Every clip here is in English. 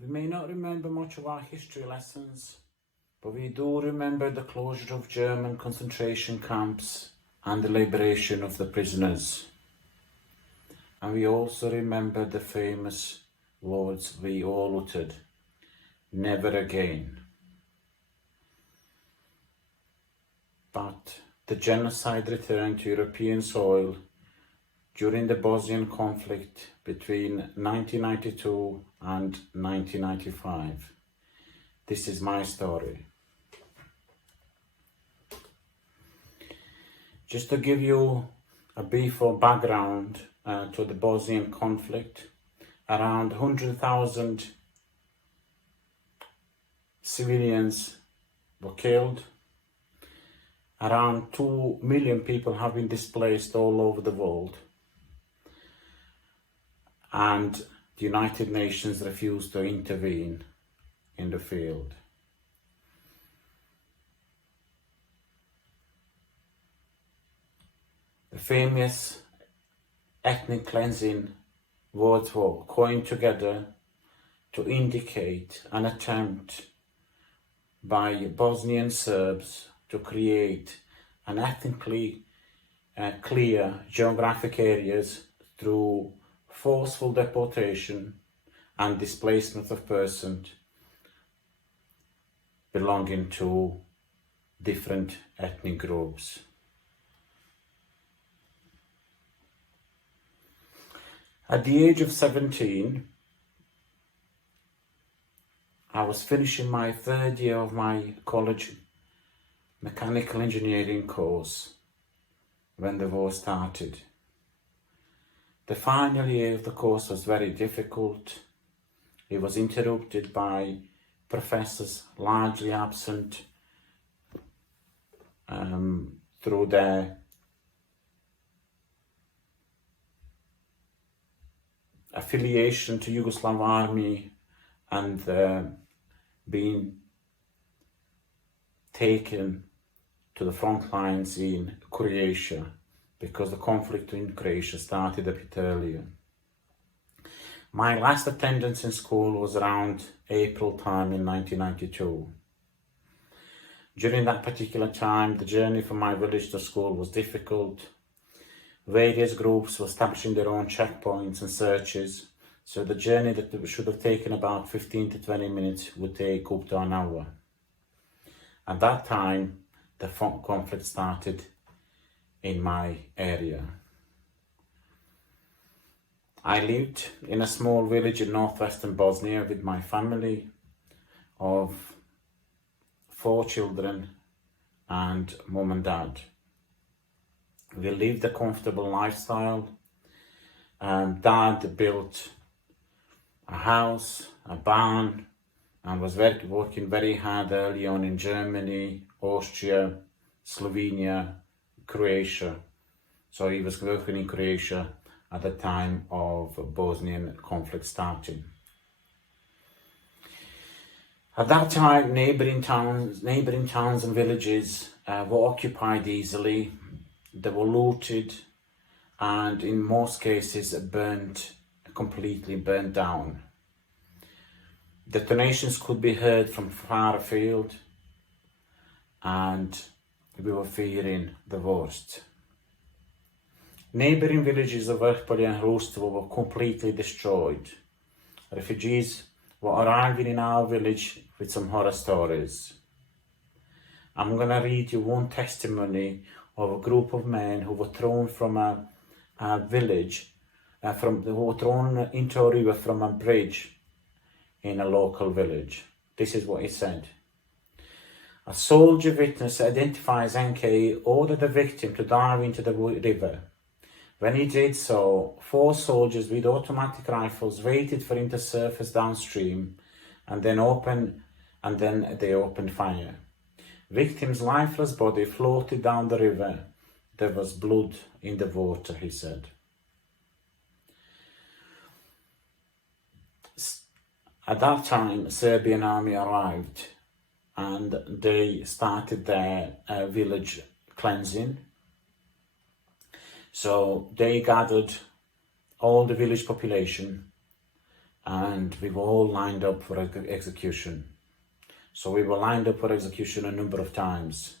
We may not remember much of our history lessons, but we do remember the closure of German concentration camps and the liberation of the prisoners. And we also remember the famous words we all uttered, never again. But the genocide returned to European soil during the Bosnian conflict between 1992 and 1995. This is my story. Just to give you a brief background to the Bosnian conflict, around 100,000 civilians were killed. Around 2 million people have been displaced all over the world. And the United Nations refused to intervene in the field. The famous ethnic cleansing words were coined together to indicate an attempt by Bosnian Serbs to create an ethnically clear geographic areas through forceful deportation and displacement of persons belonging to different ethnic groups. At the age of 17, I was finishing my third year of my college mechanical engineering course when the war started. The final year of the course was very difficult. It was interrupted by professors largely absent through their affiliation to Yugoslav army and being taken to the front lines in Croatia, because the conflict in Croatia started a bit earlier. My last attendance in school was around April time in 1992. During that particular time, the journey from my village to school was difficult. Various groups were establishing their own checkpoints and searches, so the journey that should have taken about 15 to 20 minutes would take up to an hour. At that time, the conflict started in my area. I lived in a small village in northwestern Bosnia with my family of 4 children and mum and dad. We lived a comfortable lifestyle. Dad built a house, a barn, and was working very hard early on in Germany, Austria, Slovenia, Croatia. So he was working in Croatia at the time of Bosnian conflict starting. At that time, neighboring towns and villages were occupied easily. They were looted and in most cases completely burnt down. Detonations could be heard from far afield, and we were fearing the worst. Neighbouring villages of Vrhpolje and Hrustovo were completely destroyed. Refugees were arriving in our village with some horror stories. I'm going to read you one testimony of a group of men who were thrown from a village, who were thrown into a river from a bridge in a local village. This is what he said. A soldier witness identified as NK ordered the victim to dive into the river. When he did so, 4 soldiers with automatic rifles waited for him to surface downstream and then they opened fire. Victim's lifeless body floated down the river. There was blood in the water, he said. At that time, Serbian army arrived and they started their village cleansing. So they gathered all the village population and we were all lined up for execution. So we were lined up for execution a number of times.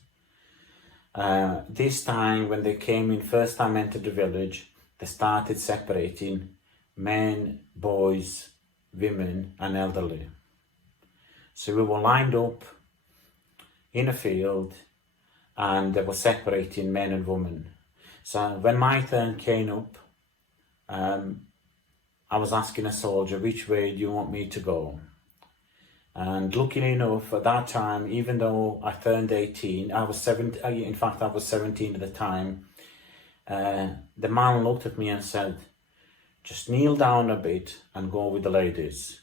This time, when they came in, first time entered the village, they started separating men, boys, women and elderly. So we were lined up in a field and they were separating men and women. So when my turn came up, I was asking a soldier, which way do you want me to go? And luckily enough, at that time, even though I turned 18, I was 17, in fact I was 17 at the time, the man looked at me and said, just kneel down a bit and go with the ladies.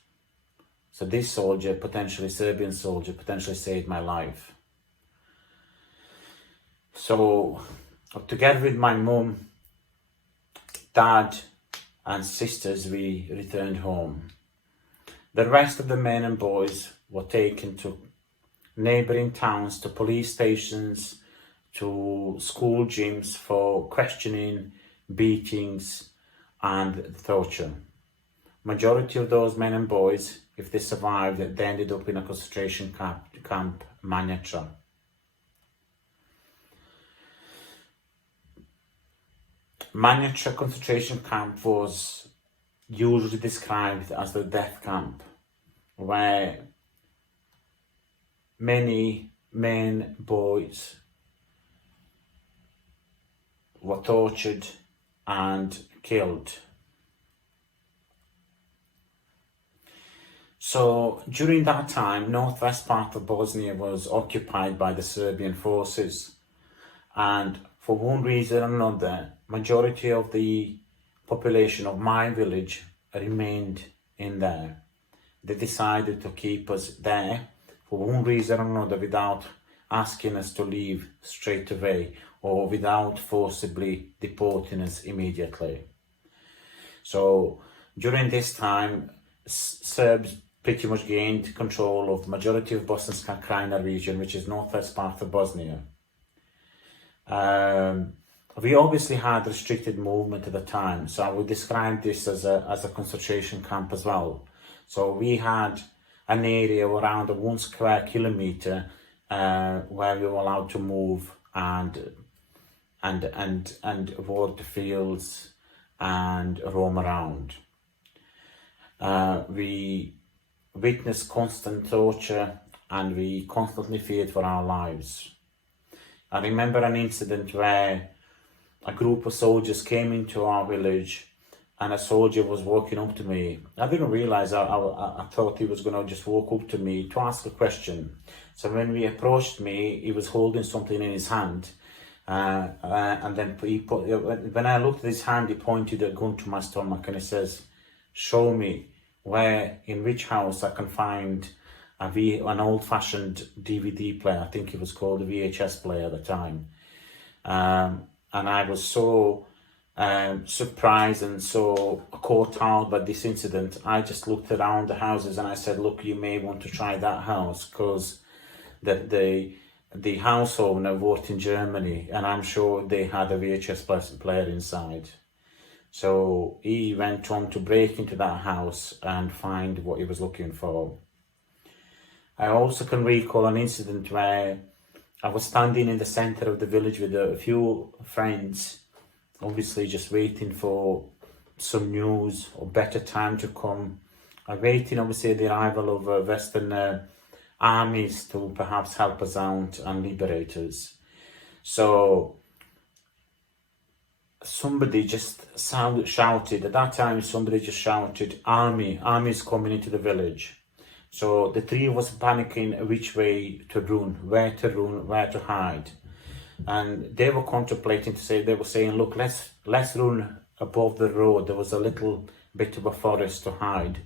So this soldier, potentially Serbian soldier, potentially saved my life. So together with my mum, dad and sisters, we returned home. The rest of the men and boys were taken to neighbouring towns, to police stations, to school gyms for questioning, beatings and torture. Majority of those men and boys, if they survived, they ended up in a concentration camp Manjača. Manjača concentration camp was usually described as the death camp, where many men, boys were tortured and killed. So during that time, northwest part of Bosnia was occupied by the Serbian forces, and for one reason or another, majority of the population of my village remained in there. They decided to keep us there for one reason or another without asking us to leave straight away or without forcibly deporting us immediately. So during this time, Serbs pretty much gained control of the majority of Bosanska Krajina region, which is northwest part of Bosnia. We obviously had restricted movement at the time, so I would describe this as a concentration camp as well. So we had an area around 1 square kilometer where we were allowed to move and walk the fields and roam around. We witnessed constant torture and we constantly feared for our lives. I remember an incident where a group of soldiers came into our village and a soldier was walking up to me. I didn't realize, I thought he was going to just walk up to me to ask a question. So when he approached me, he was holding something in his hand. And then when I looked at his hand, he pointed a gun to my stomach and he says, show me in which house I can find an old-fashioned DVD player. I think it was called a VHS player at the time. And I was so surprised and so caught out by this incident. I just looked around the houses and I said, look, you may want to try that house, because the house owner worked in Germany and I'm sure they had a VHS player inside. So he went on to break into that house and find what he was looking for. I also can recall an incident where I was standing in the center of the village with a few friends, obviously just waiting for some news or better time to come. I'm waiting, obviously, the arrival of Western armies to perhaps help us out and liberate us. So somebody just shouted, at that time somebody just shouted, army's coming into the village. So the three of us panicking which way to run, where to hide. And they were contemplating they were saying, look, let's run above the road. There was a little bit of a forest to hide.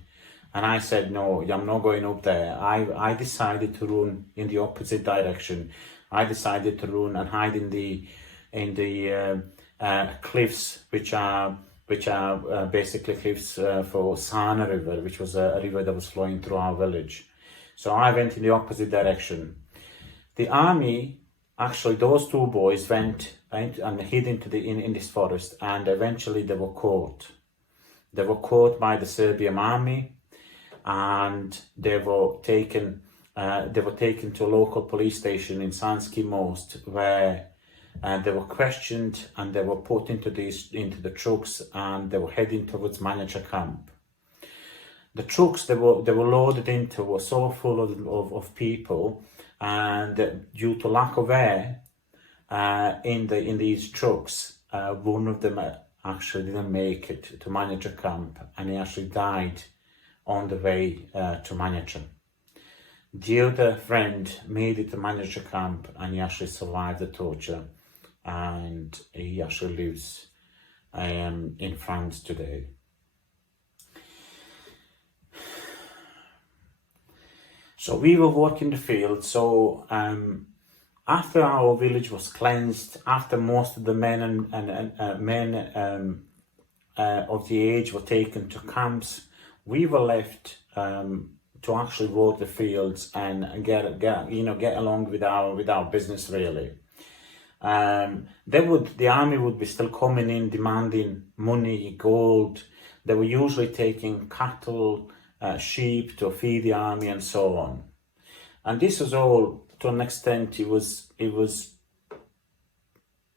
And I said, no, I'm not going up there. I decided to run in the opposite direction. I decided to run and hide in the cliffs, which are basically cliffs for Sana River, which was a river that was flowing through our village. So I went in the opposite direction. The army, actually, those two boys went and hid in this forest, and eventually they were caught. They were caught by the Serbian army, and they were taken to a local police station in Sanski Most, where they were questioned and they were put into the trucks, and they were heading towards Manjača camp. The trucks they were loaded into were so full of people, and due to lack of air in these trucks, one of them actually didn't make it to Manjača camp, and he actually died on the way to Manjača. The other friend made it to Manjača camp, and he actually survived the torture, and he actually lives in France today. So we were working the field. So after our village was cleansed, after most of the men of the age were taken to camps, we were left to actually work the fields and get along with our business really. The army would be still coming in demanding money, gold. They were usually taking cattle, sheep to feed the army and so on. And this was all, to an extent, it was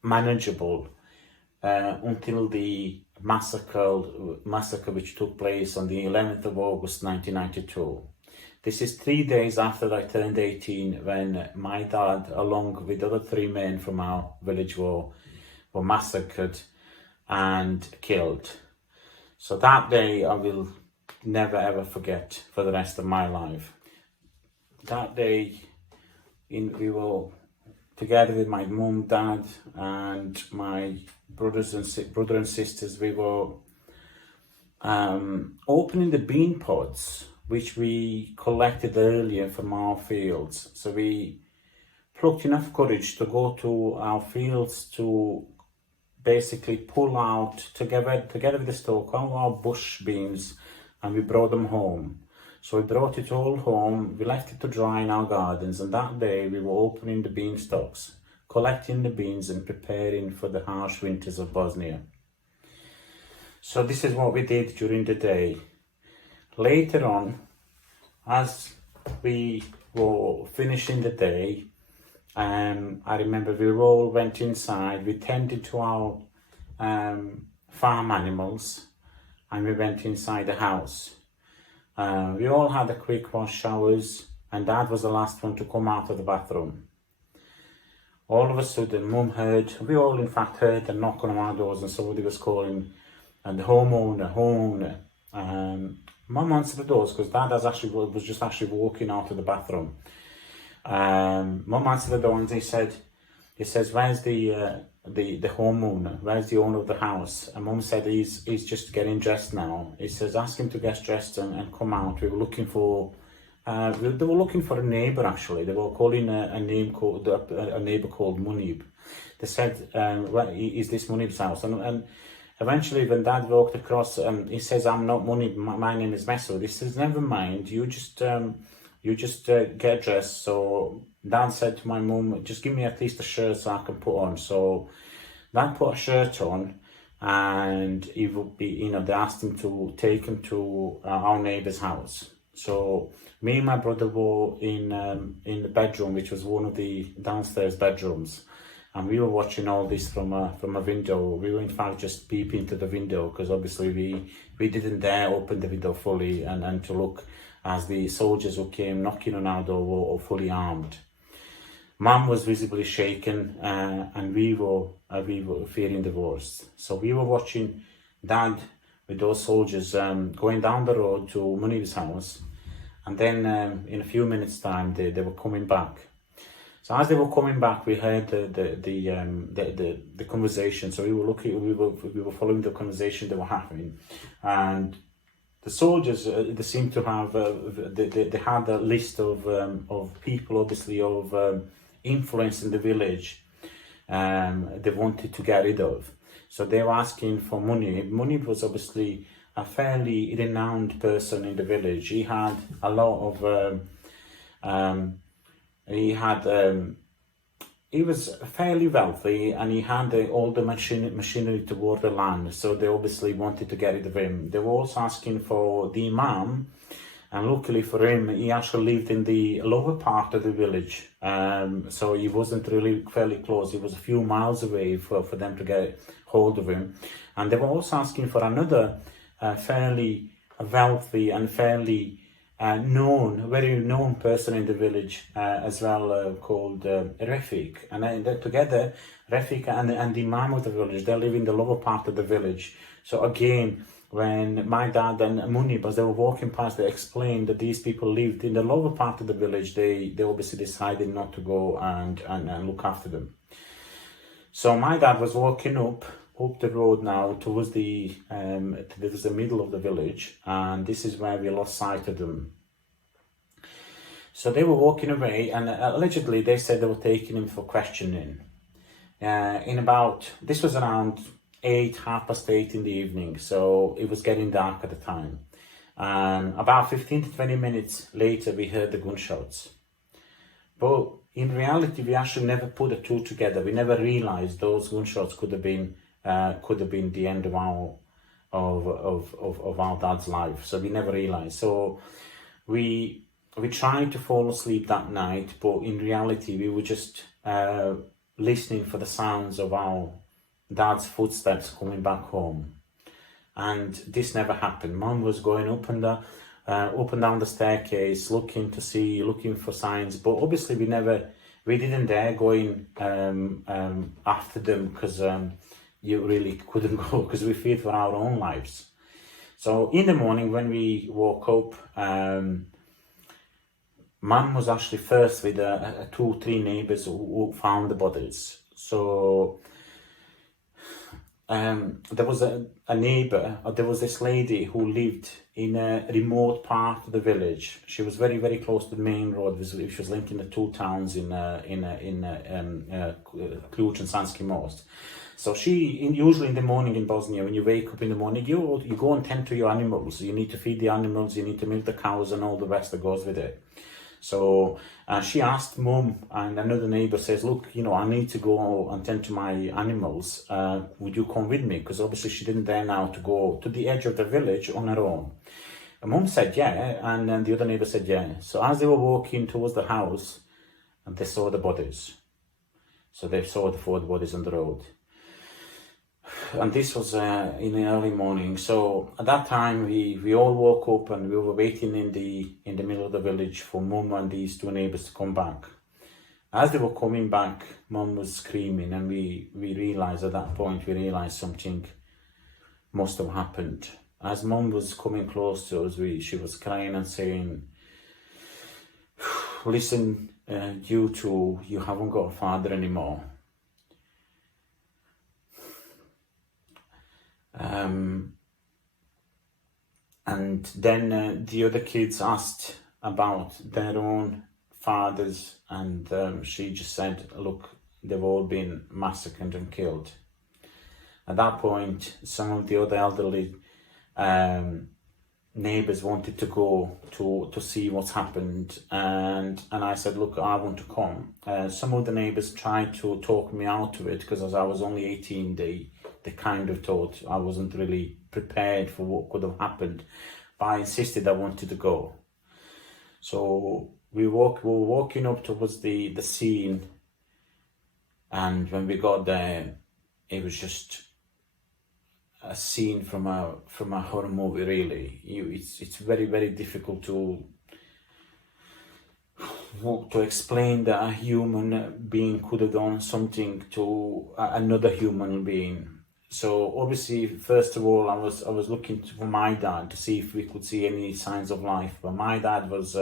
manageable until the massacre which took place on the 11th of August 1992. This is 3 days after I turned 18, when my dad, along with other 3 men from our village, were massacred and killed. So that day I will never ever forget for the rest of my life. That day, we were together with my mum, dad, and my brother and sisters. We were opening the bean pods which we collected earlier from our fields. So we plucked enough courage to go to our fields to basically pull out, together with the stock, all our bush beans, and we brought them home. So we brought it all home, we left it to dry in our gardens, and that day we were opening the bean stalks, collecting the beans and preparing for the harsh winters of Bosnia. So this is what we did during the day. Later on, as we were finishing the day, I remember we all went inside, we tended to our farm animals, and we went inside the house. We all had a quick wash showers, and Dad was the last one to come out of the bathroom. All of a sudden, Mum we all in fact heard a knock on our doors, and somebody was calling, and the homeowner. Mum answered the doors because Dad was just walking out of the bathroom. Mum answered the door, and he says, "Where's the homeowner? Where's the owner of the house?" And Mum said, he's just getting dressed now. He says, "Ask him to get dressed and come out." We were looking for they were looking for a neighbour actually. They were calling a neighbour called Munib. They said, "Is this Munib's house?" And eventually, when Dad walked across, he says, "I'm not Munib. My name is Mesut." He says, "Never mind. You just get dressed." So Dad said to my mum, "Just give me at least a shirt so I can put on." So Dad put a shirt on, and he would be, they asked him to take him to our neighbour's house. So me and my brother were in the bedroom, which was one of the downstairs bedrooms, and we were watching all this from a window. We were in fact just peeping to the window because obviously we didn't dare open the window fully and to look, as the soldiers who came knocking on our door were fully armed. Mum was visibly shaken, and we were fearing the worst. So we were watching Dad with those soldiers going down the road to Munib's house, and then in a few minutes' time they were coming back. So as they were coming back, we heard the conversation. So we were following the conversation they were having, and the soldiers they seemed to have they had a list of people, obviously of influence in the village. They wanted to get rid of. So they were asking for money. Munib was obviously a fairly renowned person in the village. He had a lot of he was fairly wealthy, and he had all the machinery to work the land, so they obviously wanted to get rid of him. They were also asking for the imam, And luckily for him, he actually lived in the lower part of the village. So he wasn't really fairly close. He was a few miles away for them to get hold of him. And they were also asking for another fairly wealthy and fairly very known person in the village as well, called Refik. And then together, Refik and the imam of the village, they live in the lower part of the village. So again, when my dad and Munib, as they were walking past, they explained that these people lived in the lower part of the village. They obviously decided not to go and look after them. So my dad was walking up the road now towards the middle of the village, and this is where we lost sight of them. So they were walking away, and allegedly they said they were taking him for questioning. This was around 8:30 in the evening, so it was getting dark at the time. About 15 to 20 minutes later, we heard the gunshots. But in reality, we actually never put the two together. We never realized those gunshots could have been the end of our dad's life. So we never realized. So we tried to fall asleep that night, but in reality, we were just listening for the sounds of our dad's footsteps coming back home. And this never happened. Mum was going up and down the staircase, looking for signs, but obviously we didn't dare go in after them, because you really couldn't go, because we feared for our own lives. So in the morning when we woke up, Mum was actually first with 2-3 neighbours who found the bodies. So there was a neighbour, there was this lady who lived in a remote part of the village. She was very, very close to the main road. She was linking the two towns in Ključ and Sanski Most. So usually in the morning in Bosnia, when you wake up in the morning, you go and tend to your animals. You need to feed the animals, you need to milk the cows and all the rest that goes with it. So she asked Mum, and another neighbour says, look, I need to go and tend to my animals. Would you come with me? Because obviously she didn't dare now to go to the edge of the village on her own. And Mum said, yeah, and then the other neighbour said, yeah. So as they were walking towards the house, and they saw the bodies. So they saw the 4 bodies on the road. And this was in the early morning. So at that time, we all woke up and we were waiting in the middle of the village for Mum and these 2 neighbours to come back. As they were coming back, Mum was screaming, and we realised at that point, something must have happened. As Mum was coming close to us, she was crying and saying, listen, you haven't got a father anymore. And then the other kids asked about their own fathers, and she just said, look, they've all been massacred and killed. At that point, some of the other elderly neighbours wanted to go to see what's happened, and I said, look, I want to come. Some of the neighbours tried to talk me out of it, because as I was only 18, they kind of thought I wasn't really prepared for what could have happened, but I insisted I wanted to go. So we were walking up towards the scene, and when we got there, it was just a scene from a horror movie. Really, it's very, very difficult to explain that a human being could have done something to another human being. So obviously, first of all, I was looking for my dad to see if we could see any signs of life, but my dad was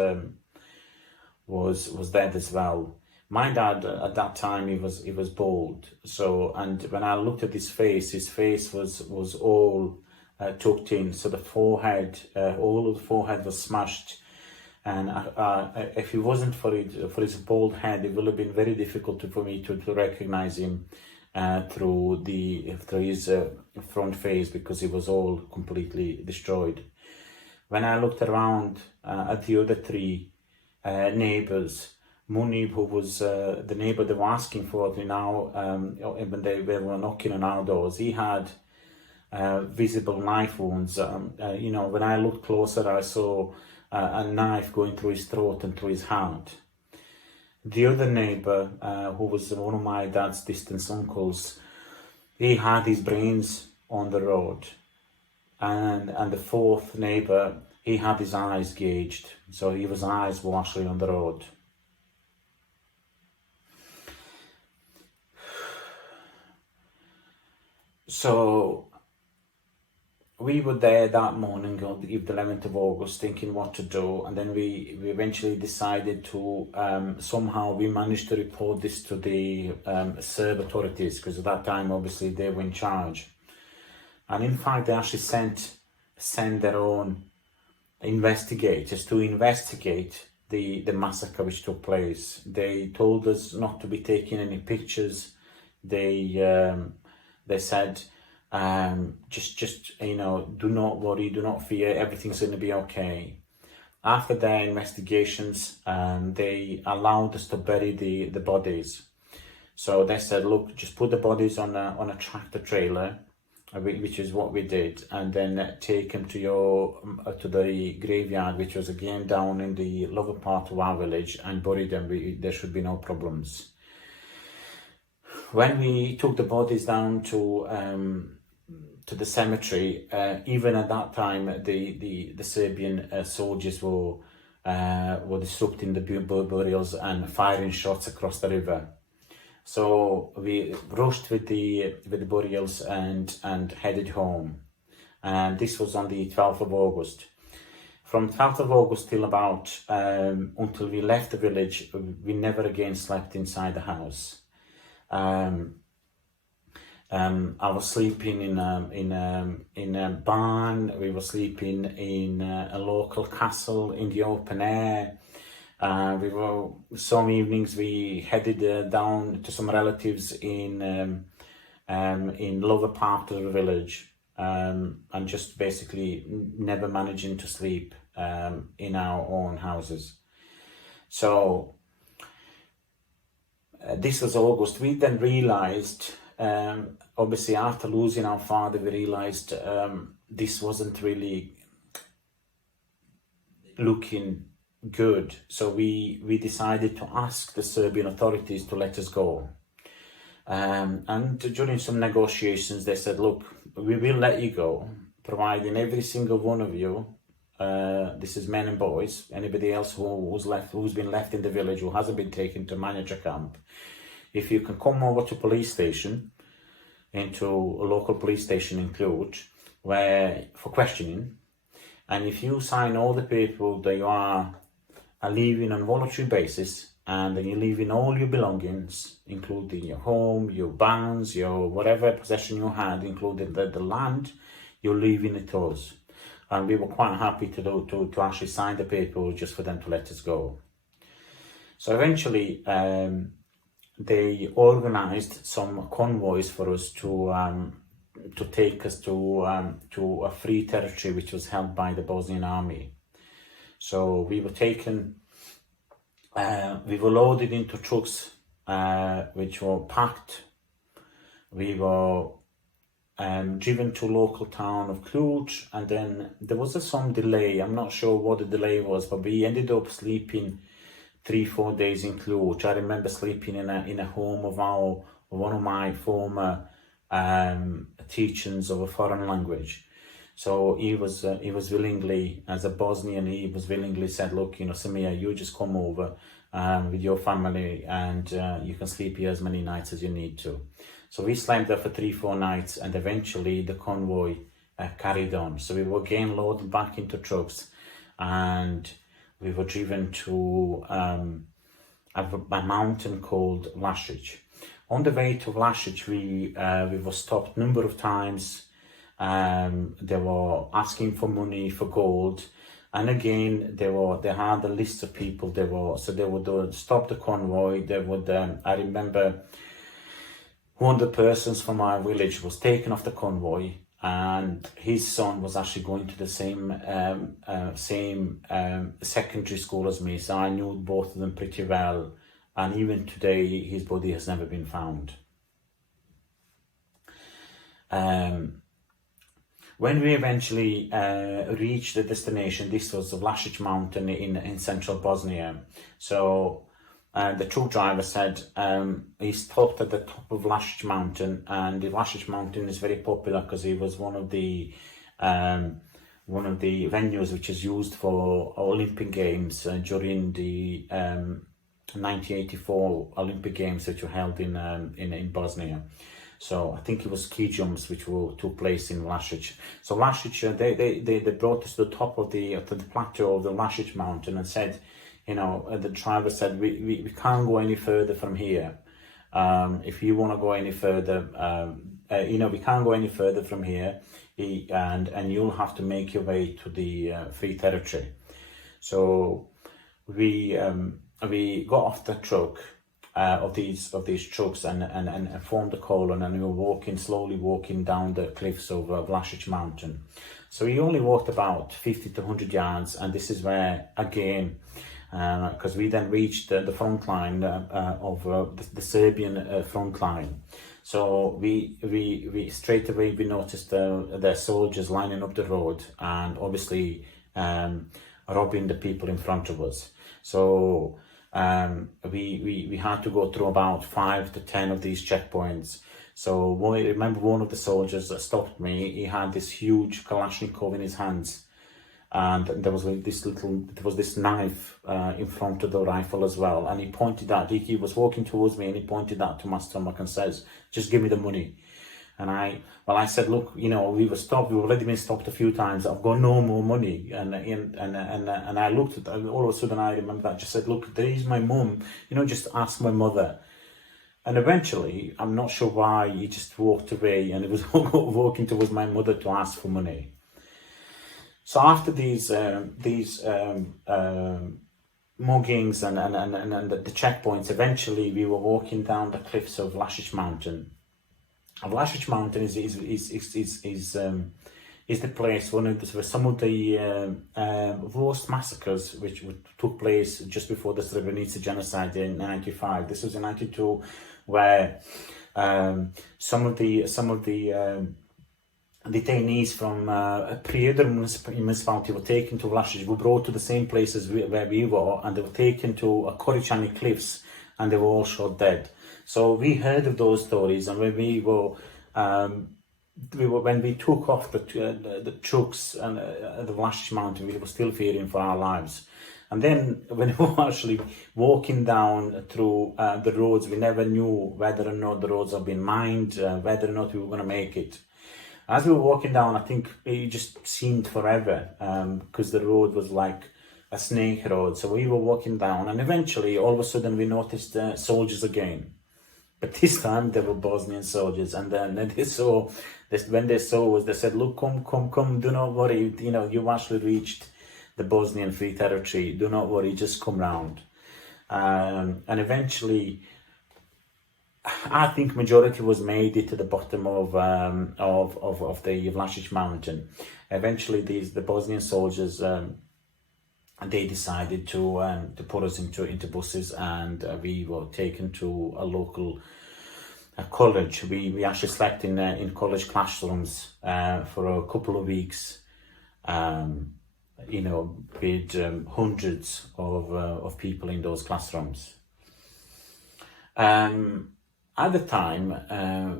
dead as well. My dad at that time, he was bald. So, and when I looked at his face was all tucked in. So the forehead, all of the forehead was smashed. And if it wasn't for his bald head, it would have been very difficult for me to recognize him through his front face, because it was all completely destroyed. When I looked around at the other 3 neighbours, Munib, who was the neighbour they were asking for now, when they were knocking on our doors, he had visible knife wounds. When I looked closer, I saw a knife going through his throat and through his heart. The other neighbour, who was one of my dad's distant uncles, he had his brains on the road. And the fourth neighbour, he had his eyes gauged, so his eyes were actually on the road. So we were there that morning on the 11th of August thinking what to do, and then we eventually decided to somehow we managed to report this to the Serb authorities, because at that time obviously they were in charge. And in fact they actually sent their own investigators to investigate the massacre which took place. They told us not to be taking any pictures. They said, just do not worry, do not fear, everything's going to be okay. After their investigations, they allowed us to bury the bodies. So they said, look, just put the bodies on a tractor trailer, which is what we did, and then take them to the graveyard, which was again down in the lower part of our village, and bury them. There should be no problems. When we took the bodies down to the cemetery, even at that time, the Serbian soldiers were disrupting the burials and firing shots across the river. So we rushed with the burials and headed home. And this was on the 12th of August. From 12th of August till about until we left the village, we never again slept inside the house. I was sleeping in a barn. We were sleeping in a local castle in the open air. Some evenings we headed down to some relatives in lower part of the village, and just basically never managing to sleep in our own houses. So this was August. We then realized, obviously after losing our father, we realized this wasn't really looking good. So we decided to ask the Serbian authorities to let us go. And during some negotiations, they said, look, we will let you go, providing every single one of you, this is men and boys, anybody else who's been left in the village, who hasn't been taken to manager camp, if you can come over to police station, into a local police station in Cluj, for questioning, and if you sign all the people that you are leaving on voluntary basis, and then you're leaving all your belongings, including your home, your bands, your whatever possession you had, including the land, you're leaving it to us. And we were quite happy to actually sign the paper just for them to let us go. So eventually, they organised some convoys for us to take us to a free territory which was held by the Bosnian army. So we were taken, we were loaded into trucks which were packed. We were driven to local town of Cluj, and then there was some delay. I'm not sure what the delay was, but we ended up sleeping 3-4 days in Cluj. I remember sleeping in a home of one of my former teachers of a foreign language. So he was willingly, as a Bosnian, he was willingly said, look, Samir, you just come over with your family, and you can sleep here as many nights as you need to. So we slept there for 3-4 nights, and eventually the convoy carried on. So we were again loaded back into trucks, and we were driven to a mountain called Vlasic. On the way to Vlasic, we were stopped a number of times. They were asking for money, for gold, and again they had a list of people. They would stop the convoy. They would. I remember one of the persons from our village was taken off the convoy, and his son was actually going to the same secondary school as me. So I knew both of them pretty well, and even today his body has never been found. When we eventually reached the destination, this was the Vlasic mountain in central Bosnia. So the truck driver said he stopped at the top of Vlasic mountain, and the Vlasic mountain is very popular because it was one of the venues which is used for Olympic Games during the 1984 Olympic Games which were held in Bosnia. So I think it was ski jumps which took place in Vlasic. So Vlasic, they brought us to the top of the plateau of the Vlasic mountain and said, you know, the driver said, we can't go any further from here. If you want to go any further, you know, we can't go any further from here, and you'll have to make your way to the free territory. So we got off the truck of these trucks and formed a column, and we were slowly walking down the cliffs of Vlasic mountain. So we only walked about 50 to 100 yards, and this is where, again, because we then reached the front line of the Serbian front line. So we straight away we noticed the soldiers lining up the road and obviously robbing the people in front of us. So we had to go through about 5 to 10 of these checkpoints. So I remember one of the soldiers that stopped me. He had this huge Kalashnikov in his hands, and there was like this knife in front of the rifle as well. And he pointed out. He was walking towards me, and he pointed out to my stomach and says, "Just give me the money." And I said, "Look, you know, we were stopped. We've already been stopped a few times. I've got no more money." And I looked at, all of a sudden I remember that. I just said, "Look, there is my mum. You know, just ask my mother." And eventually, I'm not sure why, he just walked away, and he was walking towards my mother to ask for money. So after these muggings and the checkpoints, eventually we were walking down the cliffs of Vlasic mountain. Vlasic mountain is the place where some of the worst massacres which took place just before the Srebrenica genocide in 1995. This was in 1992, where some of the detainees from Prijedor municipality were taken to Vlasic, were brought to the same places where we were, and they were taken to Koričani cliffs, and they were all shot dead. So we heard of those stories, and when we took off the trucks and the Vlasic mountain, we were still fearing for our lives. And then when we were actually walking down through the roads, we never knew whether or not the roads had been mined, whether or not we were going to make it. As we were walking down, I think it just seemed forever, because the road was like a snake road. So we were walking down, and eventually, all of a sudden, we noticed soldiers again. But this time, they were Bosnian soldiers, and then they saw this. When they saw us, they said, "Look, come, do not worry. You know, you've actually reached the Bosnian Free Territory. Do not worry, just come round." And eventually, I think majority was made it to the bottom of the Vlasic mountain. Eventually, the Bosnian soldiers they decided to put us into buses, and we were taken to a local college. We actually slept in college classrooms for a couple of weeks. You know, with hundreds of people in those classrooms. At the time,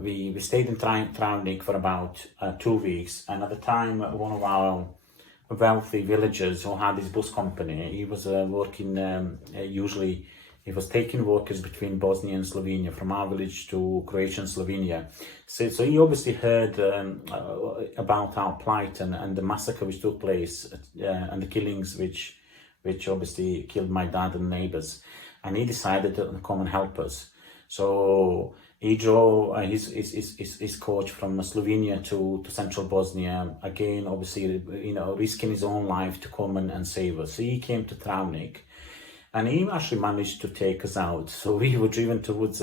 we stayed in Travnik for about 2 weeks, and at the time, one of our wealthy villagers who had his bus company, he was working, usually he was taking workers between Bosnia and Slovenia, from our village to Croatia and Slovenia. So he obviously heard about our plight and the massacre which took place, and the killings which obviously killed my dad and neighbours. And he decided to come and help us. So he drove his coach from Slovenia to central Bosnia, again, obviously, you know, risking his own life to come and save us. So he came to Travnik, and he actually managed to take us out. So we were driven towards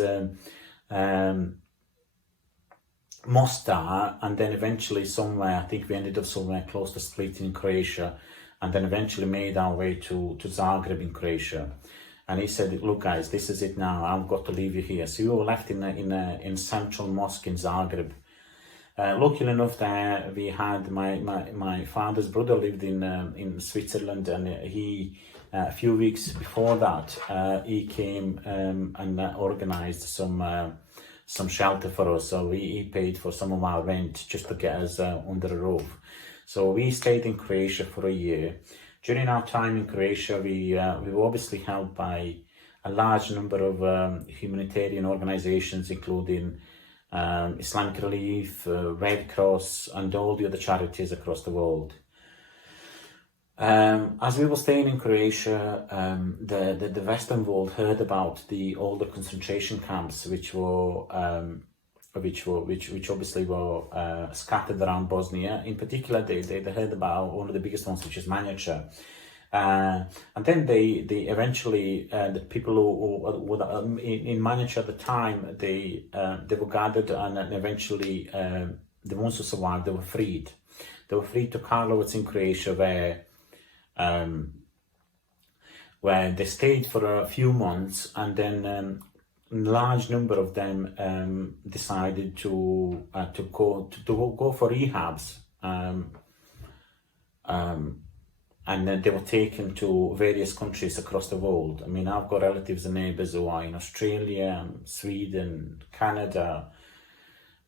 Mostar, and then eventually somewhere, I think we ended up somewhere close to Split in Croatia, and then eventually made our way to Zagreb in Croatia. And he said, "Look, guys, this is it now. I've got to leave you here." So we were left in central mosque in Zagreb. luckily enough that we had my father's brother lived in Switzerland, and he a few weeks before that he came and organized some shelter for us. So he paid for some of our rent just to get us under a roof. So we stayed in Croatia for a year. During our time in Croatia, we were obviously helped by a large number of humanitarian organizations, including Islamic Relief, Red Cross, and all the other charities across the world. As we were staying in Croatia, the Western world heard about all the concentration camps, which obviously were scattered around Bosnia. In particular, they heard about one of the biggest ones, which is Manjača. And then they eventually, the people who were in Manjača at the time, they were gathered, and eventually the ones who survived, they were freed. They were freed to Karlovac in Croatia, where they stayed for a few months, and then a large number of them decided to go for rehabs, and then they were taken to various countries across the world. I mean, I've got relatives and neighbours who are in Australia, Sweden, Canada,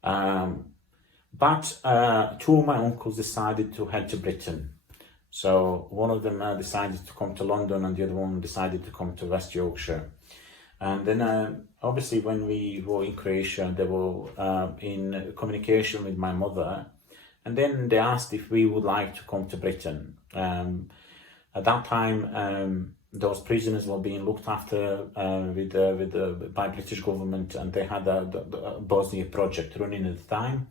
but two of my uncles decided to head to Britain. So one of them decided to come to London, and the other one decided to come to West Yorkshire. And then obviously when we were in Croatia, they were in communication with my mother, and then they asked if we would like to come to Britain. At that time, those prisoners were being looked after by British government, and they had the Bosnia project running at the time.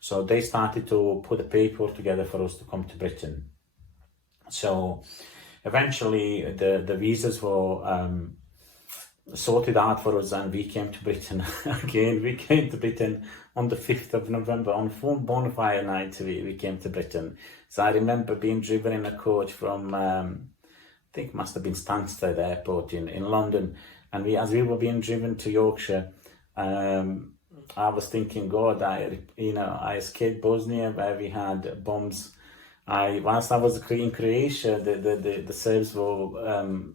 So they started to put the paperwork together for us to come to Britain. So eventually the visas were sorted out for us, and we came to Britain again. We came to Britain on the 5th of November, on bonfire night. We came to Britain. So I remember being driven in a coach from, I think it must have been Stansted Airport in London. And as we were being driven to Yorkshire, I was thinking, God, I escaped Bosnia, where we had bombs. Whilst I was in Croatia, the Serbs were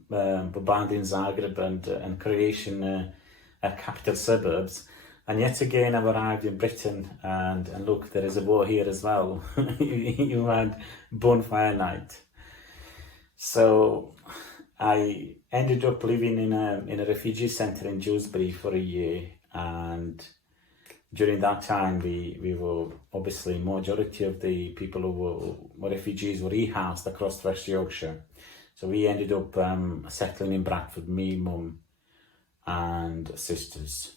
bombarding Zagreb and Croatian capital suburbs. And yet again, I've arrived in Britain, and look, there is a war here as well. You had bonfire night. So I ended up living in a refugee centre in Dewsbury for a year, and during that time, we were obviously, majority of the people who were refugees were rehoused across West Yorkshire. So we ended up settling in Bradford, me, mum, and sisters.